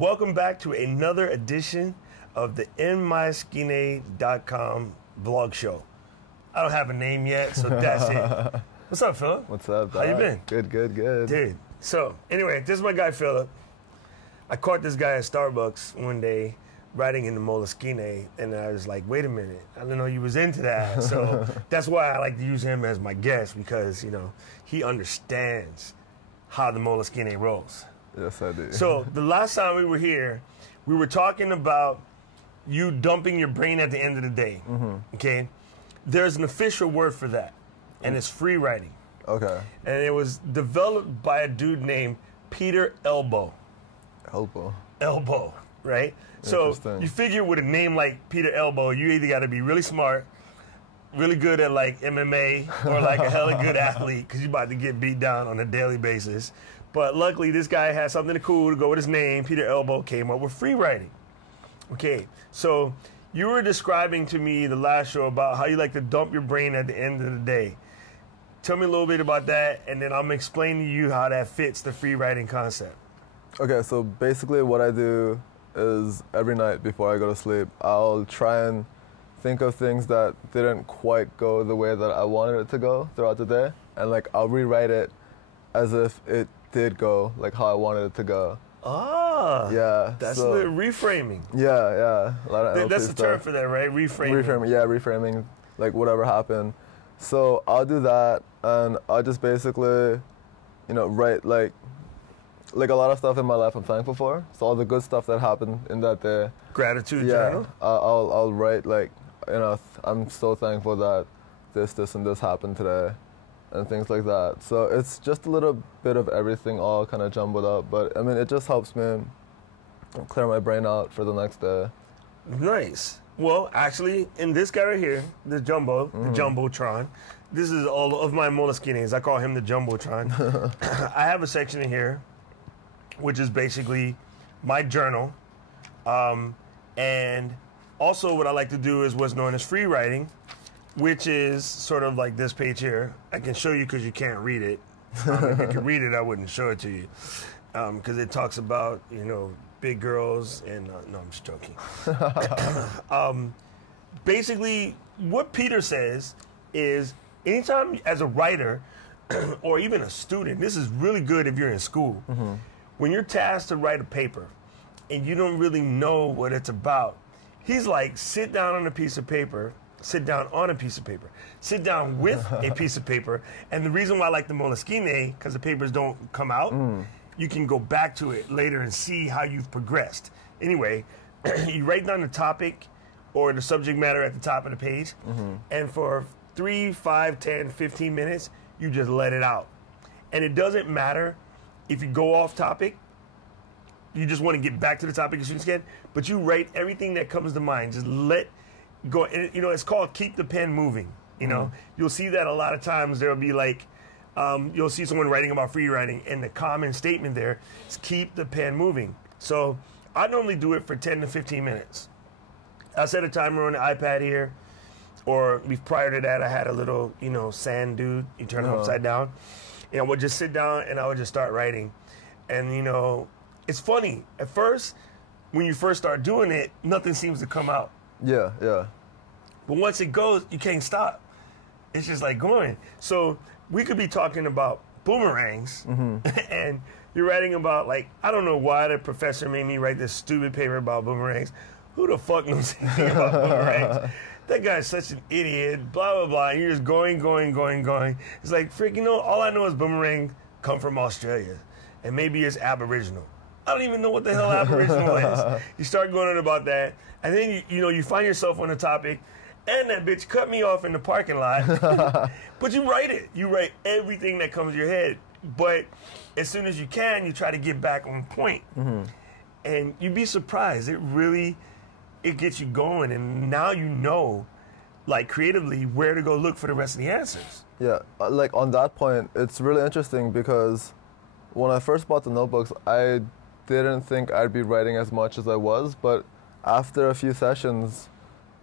Welcome back to another edition of the MySkine.com vlog show. I don't have a name yet, so that's it. What's up, Philip? What's up, dog? How you been? Good. Dude, so anyway, this is my guy, Philip. I caught this guy at Starbucks one day riding in the Moleskine, and I was like, wait a minute, I didn't know you was into that. So that's why I like to use him as my guest, because, you know, he understands how the Moleskine rolls. Yes, I do. So the last time we were here, we were talking about you dumping your brain at the end of the day, okay? There's an official word for that, and it's free writing. Okay. And it was developed by a dude named Peter Elbow, right? So you figure with a name like Peter Elbow, you either got to be really smart, really good at like MMA, or like a hella good athlete, because you're about to get beat down on a daily basis. But luckily, this guy had something cool to go with his name. Peter Elbow came up with free writing. Okay, so you were describing to me the last show about how you like to dump your brain at the end of the day. Tell me a little bit about that, and then I'm explaining to you how that fits the free writing concept. Okay, so basically what I do is every night before I go to sleep, I'll try and think of things that didn't quite go the way that I wanted it to go throughout the day, and like I'll rewrite it as if it did go like how I wanted it to go. Ah, yeah, that's the reframing. Yeah, a lot of that's the term for that, right? Reframing. Reframing, like whatever happened. So I'll do that, and I'll just basically, you know, write like a lot of stuff in my life I'm thankful for. So all the good stuff that happened in that day. Gratitude journal. I'll write like, you know, I'm so thankful that this, and this happened today, and things like that. So it's just a little bit of everything all kind of jumbled up, but I mean, it just helps me clear my brain out for the next day. Nice. Well, actually, in this guy right here, the Jumbo, the Jumbotron, this is all of my Moleskines. I call him the Jumbotron. I have a section in here, which is basically my journal. And also what I like to do is what's known as free writing, which is sort of like this page here. I can show you because you can't read it. If you could read it, I wouldn't show it to you. Because it talks about, you know, big girls and, no, I'm just joking. Basically, what Peter says is anytime as a writer or even a student, this is really good if you're in school, when you're tasked to write a paper and you don't really know what it's about, he's like, sit down on a piece of paper, sit down on a piece of paper, sit down with a piece of paper. And the reason why I like the Moleskine, because the papers don't come out, you can go back to it later and see how you've progressed. Anyway, you write down the topic or the subject matter at the top of the page, and for 3, 5, 10, 15 minutes, you just let it out. And it doesn't matter if you go off topic, you just want to get back to the topic as soon as you can, but you write everything that comes to mind. Just let go. And, you know, it's called keep the pen moving. You know, you'll see that a lot of times there'll be like, you'll see someone writing about free writing, and the common statement there is keep the pen moving. So I normally do it for 10 to 15 minutes. I set a timer on the iPad here, or prior to that, I had a little, you know, sand dude. You turn it upside down. And I would just sit down and I would just start writing. And, you know, it's funny. At first, when you first start doing it, nothing seems to come out. Yeah. But once it goes, you can't stop. It's just like going. So we could be talking about boomerangs, and you're writing about, like, I don't know why the professor made me write this stupid paper about boomerangs. Who the fuck knows anything about boomerangs? That guy's such an idiot, blah, blah, blah. And you're just going. It's like, freaking, you know, all I know is boomerang come from Australia, and maybe it's Aboriginal. I don't even know what the hell Aboriginal is. You start going on about that, and then, you know, you find yourself on the topic, and that bitch cut me off in the parking lot. But you write it. You write everything that comes to your head. But as soon as you can, you try to get back on point. And you'd be surprised. It gets you going, and now you know, like, creatively where to go look for the rest of the answers. Yeah, like on that point, it's really interesting because when I first bought the notebooks, I didn't think I'd be writing as much as I was, but after a few sessions,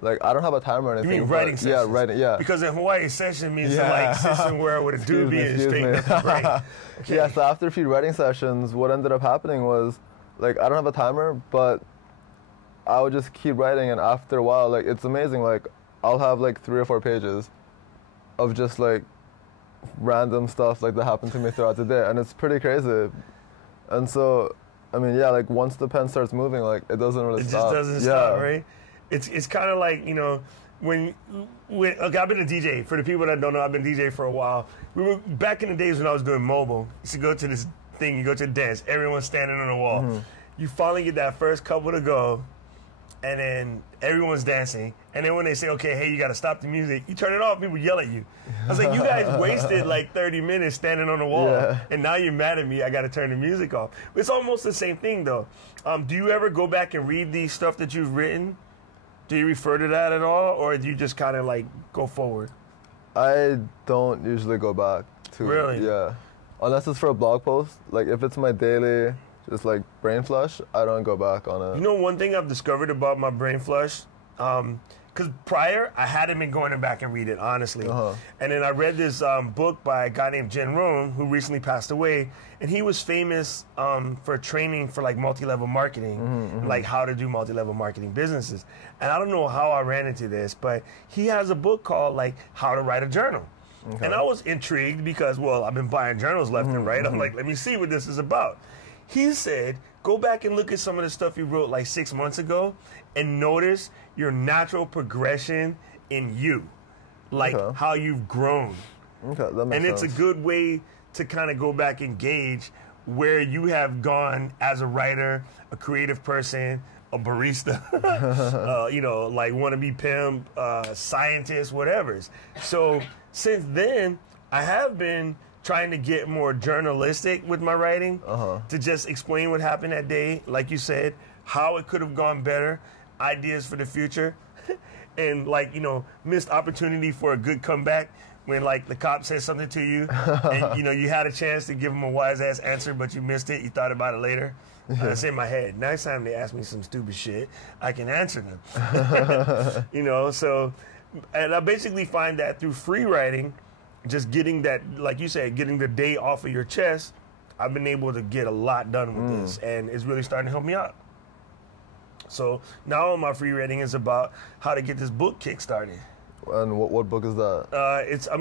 like, I don't have a timer or anything. You mean writing sessions? Yeah, writing, yeah. Because in Hawaii, session means like session where with a dude being straight up the brain. Okay. Yeah, so after a few writing sessions, what ended up happening was, like I don't have a timer, but I would just keep writing, and after a while, like it's amazing. Like I'll have like 3 or 4 pages of just like random stuff like that happened to me throughout the day, and it's pretty crazy. And so, I mean, yeah, like once the pen starts moving, like it doesn't really stop. It just doesn't stop, right? It's kind of like, you know, when okay, I've been a DJ. For the people that don't know, I've been DJ for a while. We were back in the days when I was doing mobile. You used to go to this thing, you go to the dance, everyone's standing on the wall. Mm-hmm. You finally get that first couple to go, and then everyone's dancing. And then when they say, okay, hey, you got to stop the music, you turn it off, people yell at you. I was like, you guys wasted like 30 minutes standing on the wall, and now you're mad at me, I got to turn the music off. It's almost the same thing, though. Do you ever go back and read the stuff that you've written? Do you refer to that at all, or do you just kind of like go forward? I don't usually go back to Really? Yeah. Unless it's for a blog post. Like if it's my daily just like brain flush, I don't go back on it. You know, one thing I've discovered about my brain flush, because prior I hadn't been going back and read it, honestly. And then I read this book by a guy named Jen Rohn, who recently passed away, and he was famous for training for like multi-level marketing, like how to do multi-level marketing businesses. And I don't know how I ran into this, but he has a book called like How to Write a Journal. And I was intrigued because, well, I've been buying journals left and right. I'm like, let me see what this is about. He said, go back and look at some of the stuff you wrote like 6 months ago and notice your natural progression in you, like how you've grown. Okay, that makes sense. It's a good way to kind of go back and gauge where you have gone as a writer, a creative person, a barista, you know, like wannabe pimp, scientist, whatever. So since then, I have been trying to get more journalistic with my writing, to just explain what happened that day, like you said, how it could have gone better, ideas for the future, and like, you know, missed opportunity for a good comeback when like the cop says something to you and you know you had a chance to give him a wise ass answer but you missed it, you thought about it later. It's in my head. Next time they ask me some stupid shit, I can answer them. You know, so, and I basically find that through free writing, just getting that, like you said, getting the day off of your chest, I've been able to get a lot done with this, and it's really starting to help me out. So now my free writing is about how to get this book kick-started. And what book is that?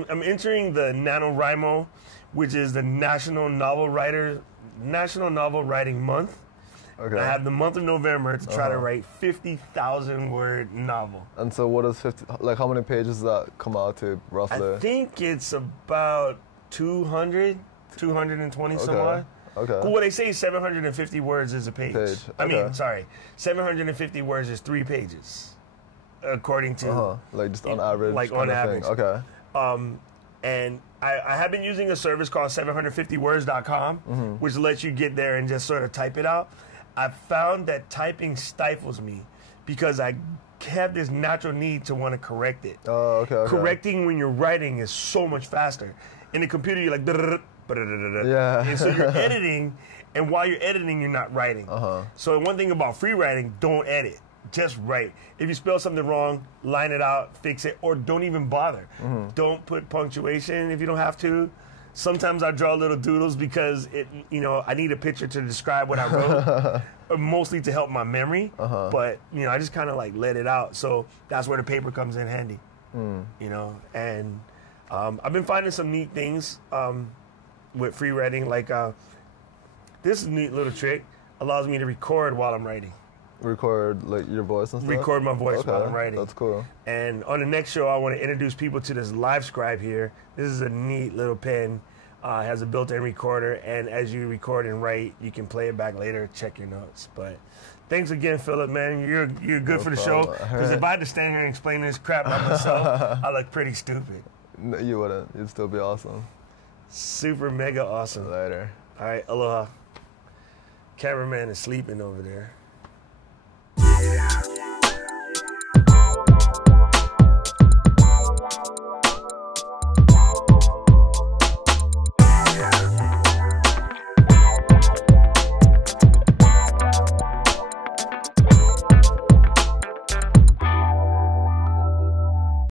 I'm entering the NaNoWriMo, which is the National Novel Writing Month. Okay. I have the month of November to try to write 50,000 word novel. And so what is 50, like how many pages does that come out to roughly? I think it's about 200, 220 some odd. Okay. Well, what they say is 750 words is a page. I mean, sorry, 750 words is 3 pages, according to... Like just on average? Like on average. Okay. And I have been using a service called 750words.com, which lets you get there and just sort of type it out. I've found that typing stifles me because I have this natural need to want to correct it. Oh, okay. Correcting when you're writing is so much faster. In the computer, you're like... Yeah. And so you're editing, and while you're editing, you're not writing. So one thing about free writing, don't edit. Just write. If you spell something wrong, line it out, fix it, or don't even bother. Don't put punctuation if you don't have to. Sometimes I draw little doodles because I need a picture to describe what I wrote, mostly to help my memory. But I just kind of like let it out. So that's where the paper comes in handy. And I've been finding some neat things with free writing. Like this is a neat little trick. Allows me to record while I'm writing. Record like your voice and stuff? Record my voice while I'm writing. That's cool. And on the next show, I want to introduce people to this Live Scribe here. This is a neat little pen. It has a built-in recorder, and as you record and write, you can play it back later, check your notes. But thanks again, Philip, man. You're good for the show. Because if I had to stand here and explain this crap by myself, I look pretty stupid. No, you wouldn't. You'd still be awesome. Super mega awesome. Later. All right, aloha. Cameraman is sleeping over there. Yeah.